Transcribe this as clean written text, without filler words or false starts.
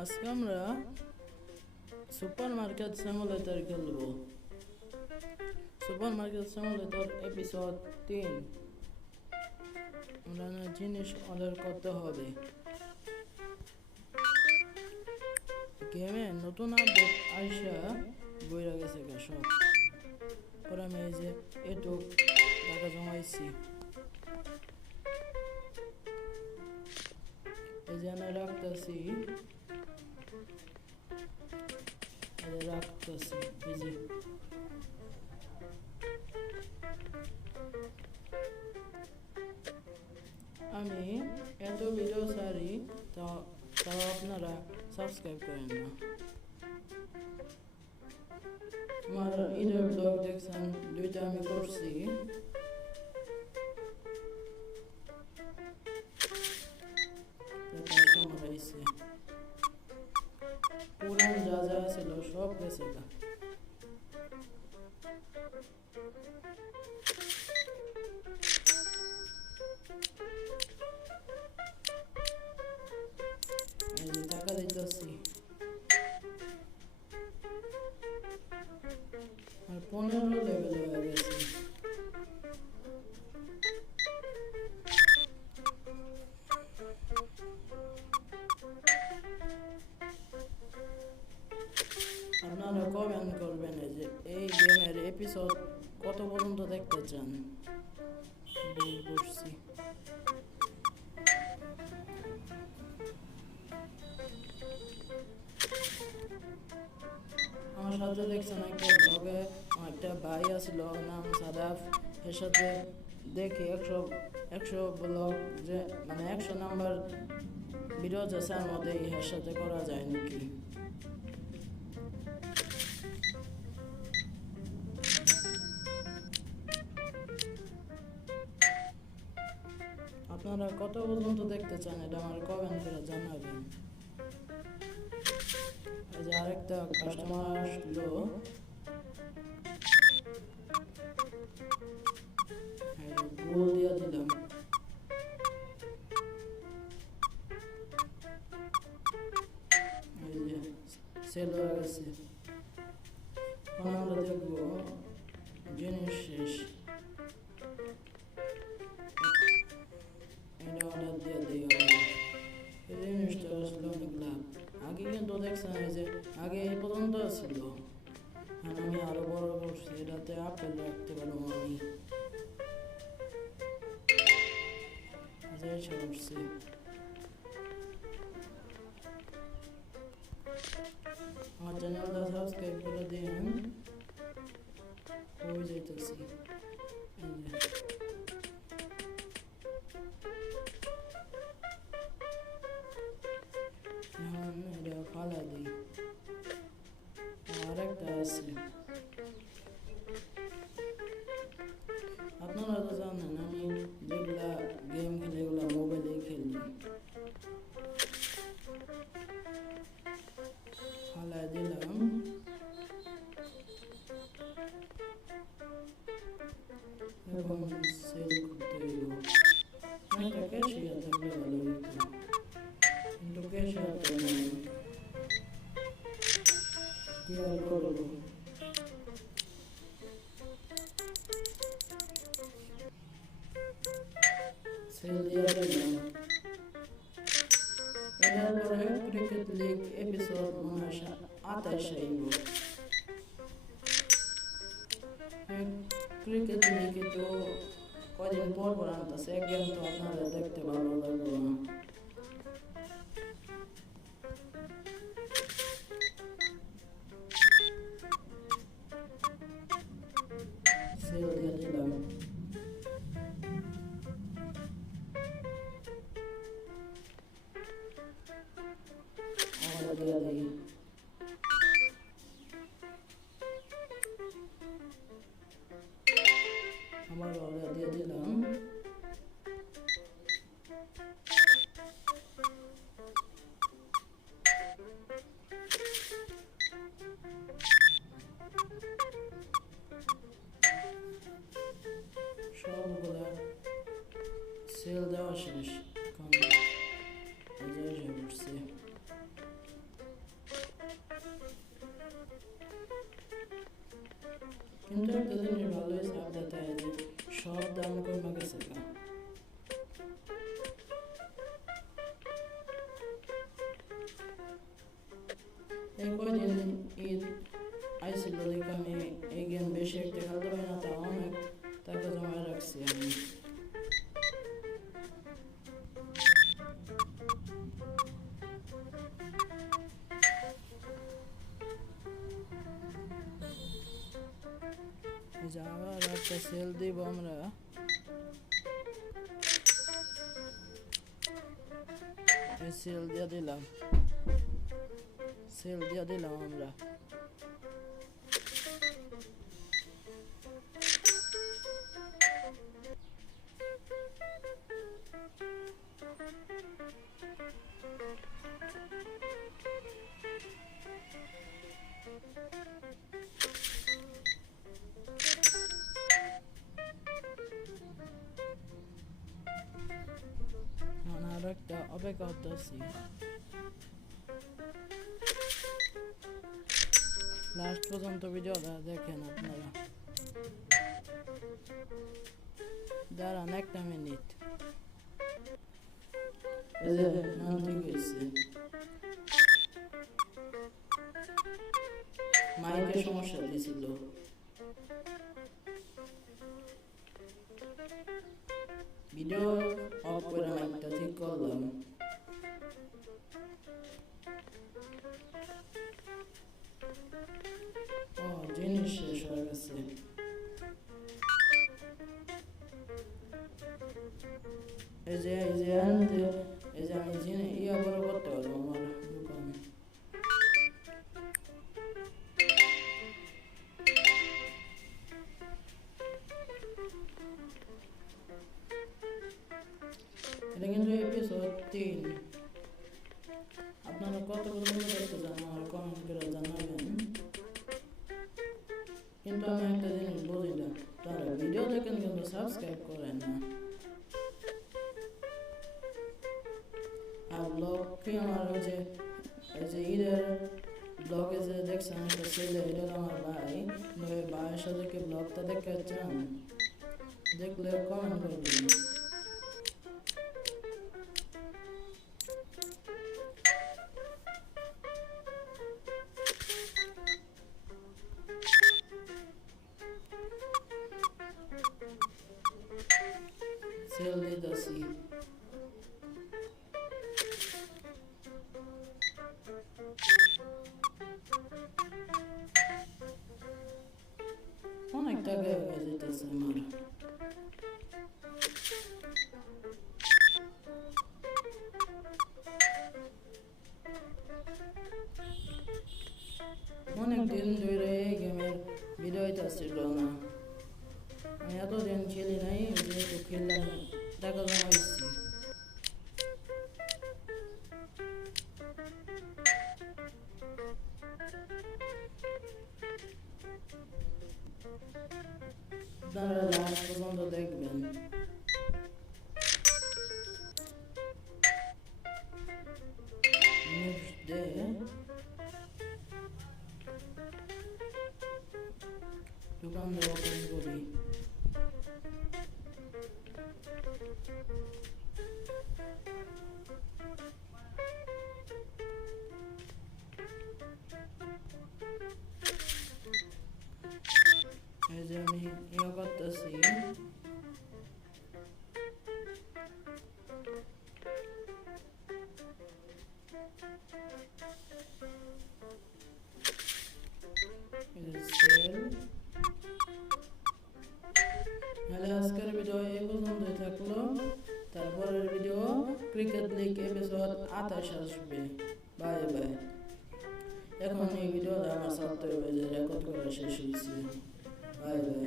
আজকে আমরা super market simulator খেলবো। Super market simulator episode 3। আমরা জিনিস অর্ডার করতে হবে। গেমে নতুন আপডেট আইসা বইরা গেছে সব। পরে আমি এই যে এটুক টাকা জমাইছি, এই যে আমি রাখতেছি এই যে আমি এত ভিডিও সারি তাও আপনারা সাবস্ক্রাইব করেন না। আমার ঈদের ব্লগ দেখছেন, 2টা আমি করছি। পুরান যা যা ছিল সব গেছে গা। এই যে টাকা দিতেছি, আর 15 লেভেল হয়ে গেছে। আপনারা কমেন্ট করবেন যে এই গেমের এপিসোড কত পর্যন্ত দেখতে চান। ভুল করছি। আমার সাথে দেখছেন একটা ব্লগে একটা ভাই আসলো, নাম সাদাফ। এর সাথে দেখি 100 ব্লগ, যে মানে 100 নাম্বার ভিডিও আছে এর মধ্যে এর সাথে করা যায় নাকি। আপনারা কত পর্যন্ত দেখতে চান এটা আমার কমেন্ট করে জানাবেন। এই যে আরেকটা কাস্টমার আসলো, গোল দিয়ে দিলাম। এই যে সেল হয়ে গেছে। এখন আমরা দেখবো জিনিস শেষ। এটা অর্ডার দিয়ে দিই। এই জিনিসটা আসলে অনেক লাভ। আগে কিন্তু দেখছেন এই যে আগে এই পর্যন্ত ছিল, আমি আরো বড় করছি। এটাতে আপেল রাখতে পারবো আমি। করছি আমার চ্যানেলটা সাবস্ক্রাইব করে দিন। হয়ে যাইতেছি। এটা ফালা দিই। আরেকটা আছে, আপনারা তো জানেন আমি যেগুলা গেম খেলি এগুলা মোবাইলে খেলি। ফালা দিলাম। এখন সেল করতে হইব। একটা ক্যাশিয়ার থাকলে ভালো হইতো, কিন্তু ক্যাশিয়ার তো নেই। কি আর করবো। সেল দিয়ে দিলাম। এরপরে ক্রিকেট লিগ এপিসোড 28 আইব। ক্রিকেট লিগে তো কয়দিন পর আনতেছে, এক গেম তো আপনারা দেখতে ভালো লাগলো না। সেল দিয়ে দিলাম। দিয়ে দিই। আমার অর্ডার দিয়ে দিলাম। সবগুলা সেল দেওয়া শেষ। এখন করছে। কিন্তু একটা জিনিস ভালো হয়েছে আপডেট হয় যে সব দাম কমে গেছে গা। এই কয়দিন ঈদ আইছিল দেখে আমি এই গেম বেশি একটা খেলতে পারি না, তা অনেক টাকা জমা রাখছি আমি। আবার একটা সেল দিব আমরা, সেল দিয়ে দিলাম আমরা। আর একটা অপেক্ষা করতেছি, লাস্ট পর্যন্ত ভিডিওটা দেখেন আপনারা। দাঁড়ান একটা মিনিট, মাইকের সমস্যা দিয়েছিল। ভিডিও অফ করে মাইকটা ঠিক করলাম। জিনিস শেষ হয়ে গেছে। এই যে আমি জিনিস বড় করতে পারবো আমার দোকান। এটা কিন্তু এপিসোড 3। আপনারা কত পর্যন্ত দেখতে চান আমার কমেন্ট করে জানাবেন। কিন্তু আমি একটা জিনিস বুঝি না, তারা ভিডিও দেখেন কিন্তু সাবস্ক্রাইব করেন না। আর ব্লগ কি আমার ওই যে ঈদের ব্লগে যে দেখছেন একটা ছেলে, এটা আমার ভাই। ভাইয়ের সাথে কি ব্লগটা দেখতে চান? দেখলে কমেন্ট করবেন। সেল দিতেছি। অনেক টাকা হয়ে যেতেছে আমার। অনেক দিন ধরে এই গেমের ভিডিও আসছিল না, আমি এতদিন খেলি নাই, যেহেতু খেললাম টাকা জমাইছি। আপনারা লাস্ট পর্যন্ত দেখবেন। দোকান ওপেন করি। এই যে আমি করতেছি। আজকের ভিডিও এই পর্যন্তই থাকলো। তারপরের ভিডিও ক্রিকেট লিগ এপিসোড 28 আসবে। Bye bye. এখন এই ভিডিওটা আমার সফটওয়্যারে রেকর্ড করা শেষ হয়েছে। Bye bye.